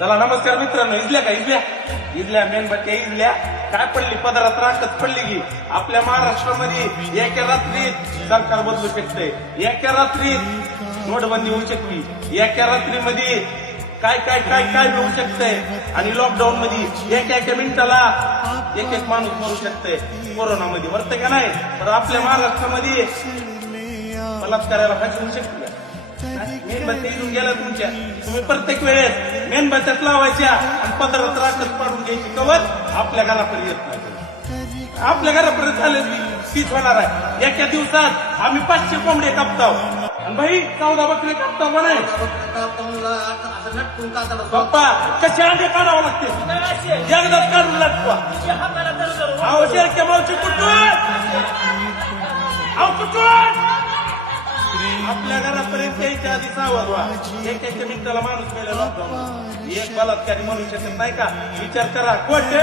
चला नमस्कार मित्रांनो. इजल्या मेणबत्त्या इजल्या काय पडली पदरात राखत पडली की आपल्या महाराष्ट्रामध्ये एका रात्रीत सरकार बदलू शकते, एका रात्रीत नोटबंदी होऊ शकते, एका रात्रीमध्ये काय काय काय काय होऊ शकतंय. आणि लॉकडाऊन मध्ये एका मिनिटाला एक माणूस मरू शकतंय कोरोनामध्ये, वरते का नाही. तर आपल्या महाराष्ट्रामध्ये बलात्काराला फाशी होऊ शकते. मेणबत्त्या इथून गेल्या तुमच्या, तुम्ही प्रत्येक वेळेस मेणबत्त्यात लावायच्या आणि पदरात राखत पाडून घ्यायची कवर आपल्या घरापर्यंत येत नाही. आपल्या घरापर्यंत आले तीच होणार आहे. एका दिवसात आम्ही 500 कोंबडे कापताव आणि भाई 14 बकरे कापताव का नाही. बाप्पा कसे अंडे काढावं लागते, जगदात काढून लागतो. अहो शेळक्या मावशी कुठून आपल्या घरापर्यंत यायच्या आधी सावध व्हा. एक मिनिटाला माणूस मेला लॉकडाऊन, एक बलात्कारी म्हणू शकत नाही का. विचार करा. कोटे